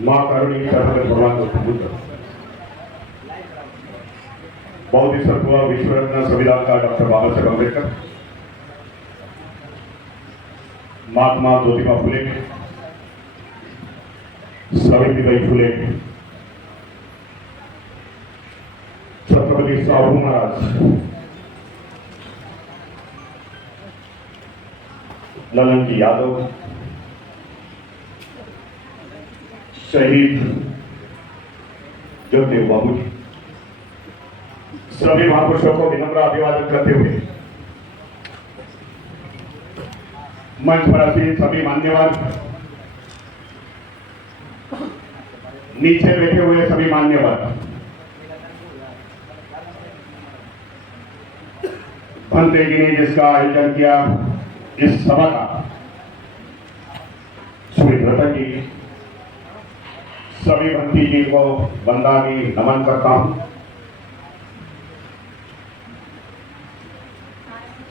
माँ कारुणी भगवान गौतम बुद्ध, बौद्ध सर्व विश्व रत्न संविधान का डॉक्टर बाबा साहेब अम्बेडकर, महात्मा ज्योतिबा फुले, सावित्रीबाई फुले, छत्रपति शाहू महाराज, ललन जी यादव, शहीद जोगदेव बाबू जी, सभी महापुरुषों को विनम्र अभिवादन करते हुए मंच पर आसीन सभी मान्यवर, नीचे बैठे हुए सभी मान्यवर, भंते जी ने जिसका आयोजन किया इस सभा का, श्री रतन जी, सभी भंती जी को वंदनानि नमन करता हूं।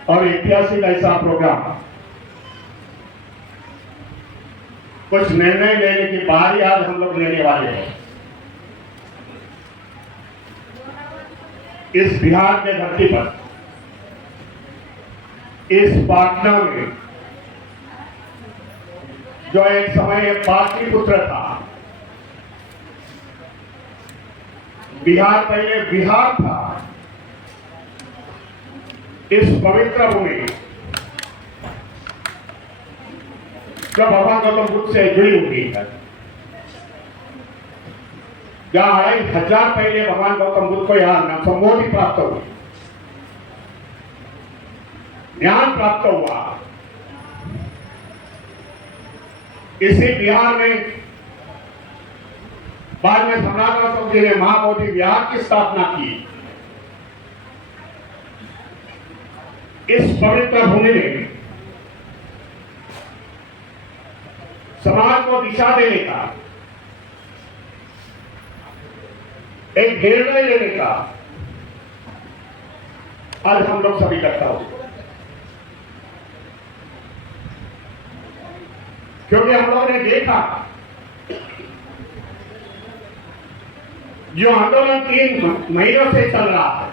और ऐतिहासिक ऐसा प्रोग्राम, कुछ निर्णय लेने की बारी आज हम लोग लेने वाले हैं। इस बिहार के धरती पर, इस पाटना में जो एक समय पाटलिपुत्र था, बिहार पहले बिहार था, इस पवित्र भूमि जो भगवान गौतम बुद्ध से जुड़ी हुई है, जहां 2500 पहले भगवान गौतम बुद्ध को यहां संबोधि प्राप्त हुई, ज्ञान प्राप्त हुआ। इसी बिहार में बाद में सम्राट अशोक जी ने महाबोधि विहार की स्थापना की। इस पवित्र भूमि में समाज को दिशा देने का, एक निर्णय लेने का आज हम लोग सभी इकट्ठा हो, क्योंकि हम लोगों ने देखा जो आंदोलन 3 महीनों से चल रहा है,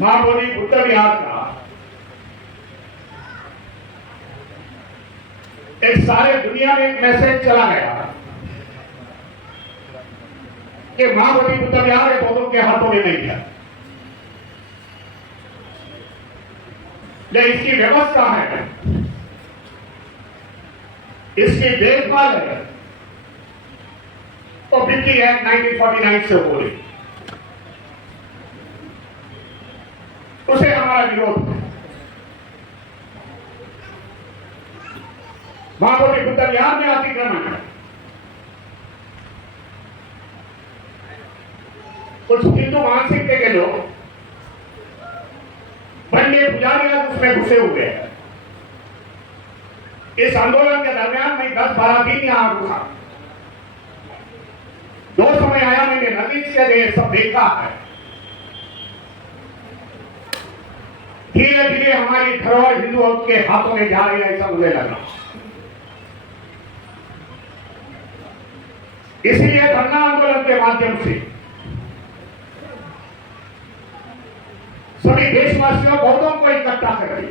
महाबोधि बुद्ध विहार का, एक सारे दुनिया में एक मैसेज चला गया कि महाबोधि बुद्ध विहार बौद्धों के हाथों में नहीं है, लेकिन इसकी व्यवस्था है, इसकी देखभाल है, और ब्रिटिश एक्ट 1949 से हो रही, उसे हमारा विरोध है। महाबोधि बुद्ध विहार में अतिक्रमण है। कुछ हिंदू मानसिकता के लोग बंडे पुजारी आज उसमें घुसे हुए हैं। इस आंदोलन के दरमियान मैं 10-12 दिन यहां रुका, 2 समय आया, मैंने नजदीक से सब देखा है। धीरे धीरे हमारी धरोहर हिंदुओं के हाथों में जा रही है, ऐसा मुझे लगा। इसीलिए धरना आंदोलन के माध्यम से सभी देशवासियों बौद्धों को इकट्ठा करें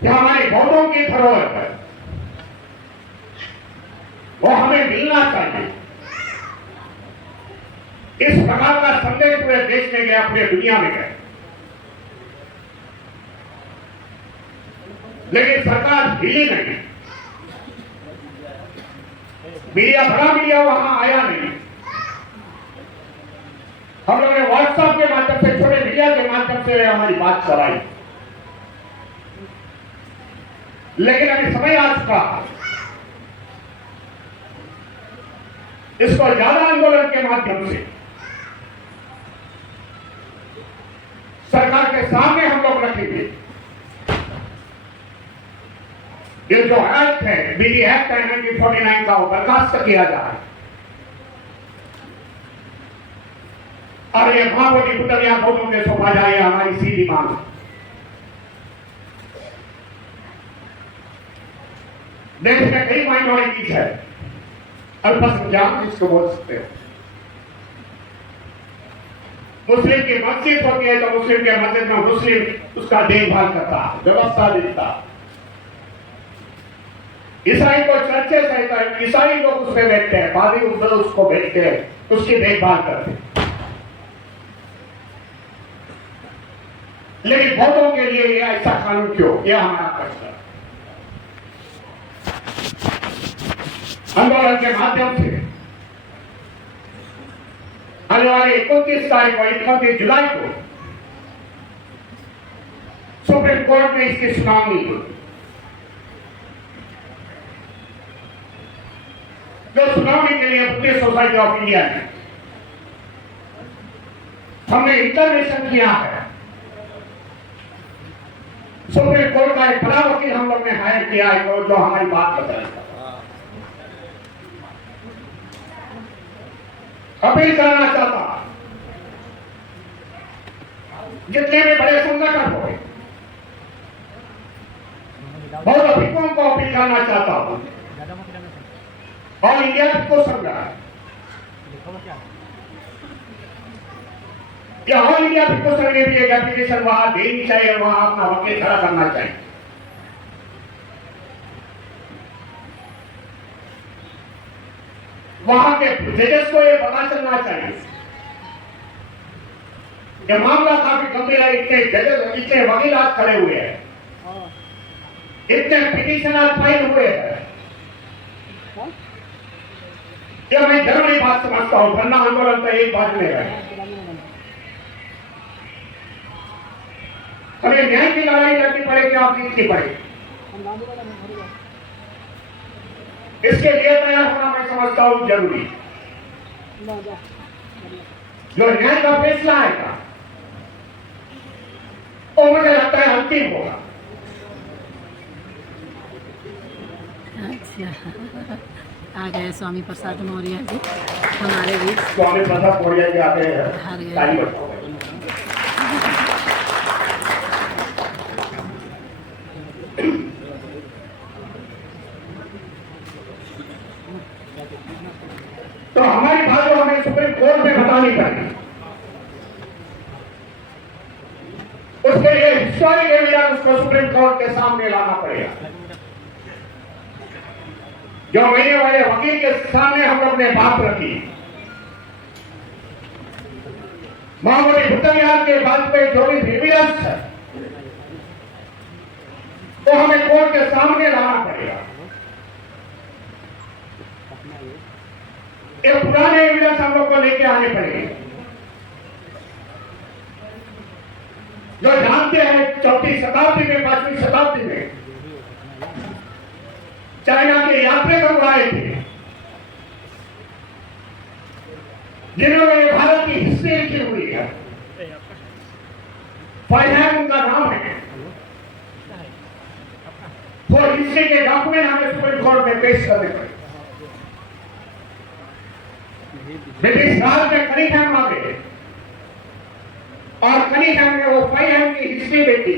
कि हमारे बौद्धों की धरोहर है, वो हमें मिलना चाहिए। इस प्रकार का संदेश पूरे देश में गया, पूरे दुनिया में गया, लेकिन सरकार हिली नहीं, मीडिया, बड़ा मीडिया वहां आया नहीं। हम लोगों ने व्हाट्सएप के माध्यम से, छोटे मीडिया के माध्यम से हमारी बात चलाई, लेकिन अभी समय आ चुका है, इसको ज्यादा आंदोलन के माध्यम से सरकार के सामने हम लोग रखेंगे। ये जो एक्ट है, बीडी एक्ट 1949 का, वो बर्खास्त किया जाए और ये महाबोधि बुद्ध विहार बौद्धों के सौंपा जाए, हमारी सीधी मांग। देश में कई माइनॉरिटीज है, अल्पसंख्यक जिसको बोल सकते हो। मुस्लिम की मस्जिद होती है तो मुस्लिम के मस्जिद में मुस्लिम उसका देखभाल करता, व्यवस्था देता। ईसाई को चर्चे से ईसाई लोग उसमें बैठते हैं, पादी उसको बैठते हैं, उसकी देखभाल करते हैं। लेकिन बौद्धों के लिए ये ऐसा कानून क्यों? यह हमारा प्रश्न है। आंदोलन के माध्यम से आने वाले 29 तारीख को 31 जुलाई को सुप्रीम कोर्ट में इसकी सुनावनी हुई। जो सुनावनी के लिए बुद्धिस्ट सोसाइटी ऑफ इंडिया ने हमने इंटरवेंशन किया है। सुप्रीम कोर्ट का एक बड़ा वकील हम लोग ने हायर किया है जो हमारी बात बताएगा। अपील करना चाहता जितने भी बड़े संगठन हो, बहुत भिक्षुओं को अपील करना चाहता हूं और इंडिया को संघ या ऑल इंडिया भिक्षु संघ ने भी एक एप्लीकेशन वहां देनी चाहिए, वहां अपना वकील खड़ा करना चाहिए। वहां के जजेस को यह पता चलना चाहिए कि मामला काफी गंभीर है। इतने जजेस, इतने वकील आज खड़े हुए हैं, इतने पिटिशनर फाइल हुए हैं। यह मैं जरूरी बात समझता हूं। धरना आंदोलन तो एक बात में है, हमें न्याय की लड़ाई लड़नी पड़ेगी, आप जीतनी पड़ेगी। इसके लिए तैयार होना मैं समझता हूं जरूरी। जो न्याय का फैसला आएगा वो मुझे लगता है अंतिम होगा। अच्छा, आ गए स्वामी प्रसाद मौर्य जी हमारे बीच। स्वामी प्रसाद मौर्य जी आते हैं। तो हमारी बात तो हमें सुप्रीम कोर्ट में बतानी पड़ेगी। उसके लिए हिस्टोरिक एविडेंस को सुप्रीम कोर्ट के सामने लाना पड़ेगा। जो मैंने वाले वकील के सामने हम लोग ने बात रखी, महामूली बुद्ध विहार के बाद पे जो भी एविडेंस है वो हमें कोर्ट के सामने लाना पड़ेगा। ये पुराने एविडेंस हम लोग को लेके आने पड़ेंगे। जो जानते हैं 4वीं शताब्दी में, 5वीं शताब्दी में चाइना के यात्रिक आए थे जिन्होंने भारत की हिस्ट्री लिखी हुई है। फाइनैंस उनका नाम है। वो हिस्ट्री के डॉक्यूमेंट हमें सुप्रीम कोर्ट में पेश करने पड़े। ब्रिटिश राज में कनिंघम आ गए और कनिंघम में वो फाइनैंस की हिस्ट्री देखी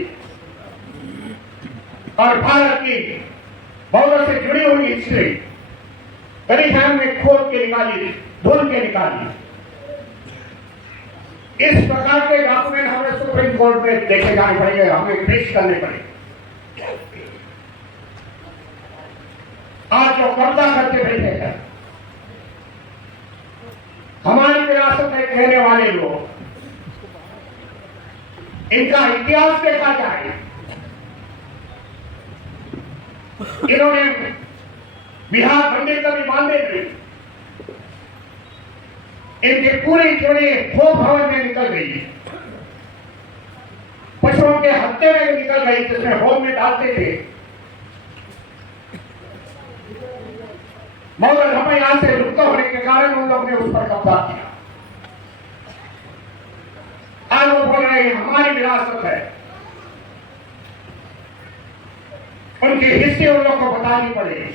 और भारत की बौद्धों से जुड़ी हुई हिस्ट्री कनिंघम में खोद के निकाली, ढूंढ के निकाली। इस प्रकार के डॉक्यूमेंट हमें सुप्रीम कोर्ट में देखे जाने पड़ेंगे, हमें पेश करने पड़ेंगे। आज जो कब्जा करके बैठे हैं हमारी विरासत में कहने वाले लोग, इनका इतिहास देखा जाए। इन्होंने बिहार मंदिर कभी बांधे थे, इनके पूरी जोड़ी भोग भवन में निकल गई, पशुओं के हत्थे में निकल गई, जिसमें होम में डालते थे। मगर हमें यहां से लुप्त होने के कारण उन लोगों ने उस पर कब्जा किया। आज वो बोल रहे हैं हमारी विरासत है, उनकी हिस्ट्री उन लोगों को बतानी पड़ेगी।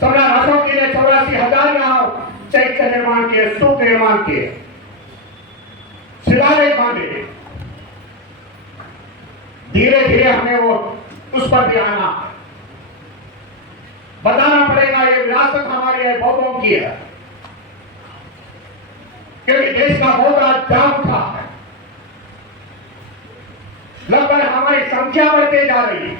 सम्राट अशोक के लिए 84,000 यहाँ चैत्य निर्माण किए, स्तूप निर्माण किए, शिलालेख बांधे। धीरे धीरे हमें वो उस पर भी आना बताना पड़ेगा ये विरासत हमारी है, बौद्धों की है, क्योंकि देश का बहुत आज जाम उठा है। लगभग हमारी संख्या बढ़ते जा रही है।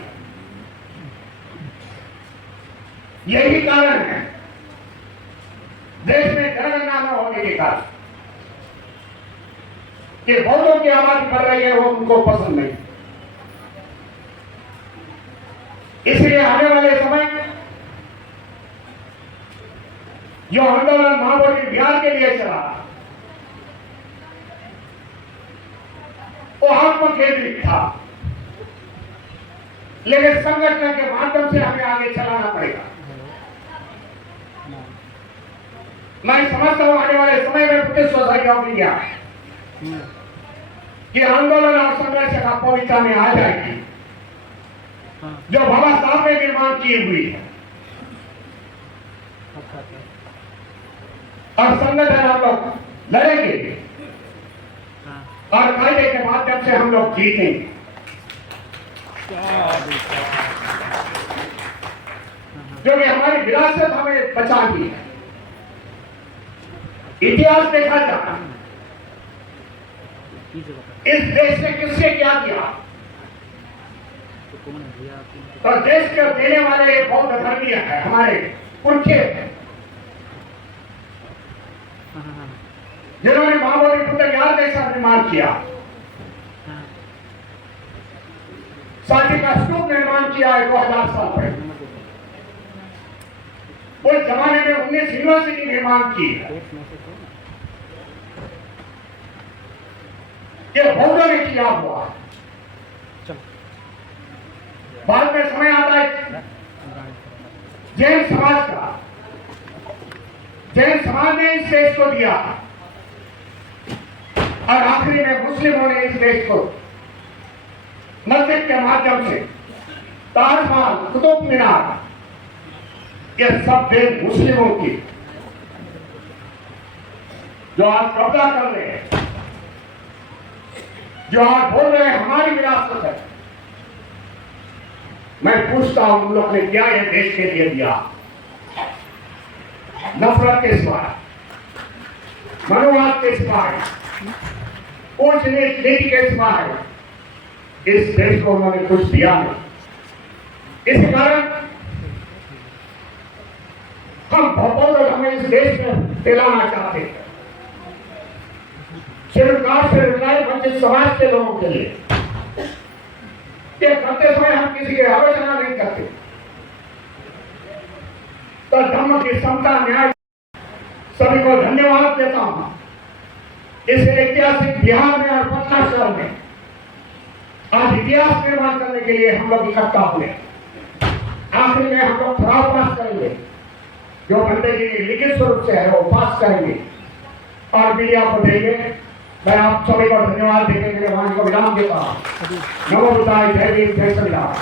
यही कारण है देश में जनगणना न होने के कारण कि बौद्धों की आबादी बढ़ रही है, वो उनको पसंद नहीं। इसलिए आने वाले समय जो आंदोलन महाबोधि बिहार के लिए चला वो आत्म केंद्रित था, लेकिन संगठन के माध्यम से हमें आगे चलाना पड़ेगा। मैं समझता हूं आने वाले समय में ब्रिटिश सोसाइटी ऑफ इंडिया कि आंदोलन और संघर्ष का पवित्रता में आ जाएगी, जो बाबा साहब ने निर्माण की हुई है। और संगठन हम लोग लड़ेंगे और कायदे के माध्यम से हम लोग जीतेंगे। जो कि हमारी विरासत हमें बचानी है। इतिहास देखा जाए इस देश ने किससे क्या किया, तो देश को देने वाले बौद्ध धर्मीय है, हमारे पुरखे हैं, जिन्होंने महाबोधि पुत्र ज्ञान जैसा निर्माण किया, शादी का स्तूप निर्माण किया है 2000 साल पहले। उस जमाने में 19 यूनिवर्सिटी निर्माण की है, ये बौद्धों ने किया हुआ। बाद में समय आता है जैन समाज का। जैन समाज ने इस देश को दिया और आखिरी में मुस्लिमों ने इस देश को मस्जिद के माध्यम से ताजमहल, कुतुब मीनार, ये सब देश मुस्लिमों की जो आज कब्जा कर रहे हैं, जो आज बोल रहे हैं हमारी विरासत है। मैं पूछता हूं उन लोग ने क्या ये देश के लिए दिया? नफरत के सिवाय, मनुवाद के सिवाय, ऊंच नीच नीति के सिवाय इस देश को उन्होंने कुछ दिया नहीं। इस कारण हम बहुत हमें इस देश में दिलाना चाहते हैं, सिर्फ कास्ट से रिलाय वंचित समाज के लोगों के लिए। ये करते समय हम किसी की आलोचना नहीं करते, तो धर्म की समता न्याय सभी को धन्यवाद देता हूं। इस ऐतिहासिक बिहार में और पटना शहर में आज इतिहास निर्माण करने के लिए हम लोग इकट्ठा हुए। आखिर में हम लोग थोड़ा उपास करेंगे, जो पंडित जी ने लिखित स्वरूप से है वो उपास करेंगे और मीडिया को देंगे। मैं आप सभी को धन्यवाद देने के लिए वाणी को विराम देता हूं। नमो बुद्धाय, जय भीम, जय संविधान।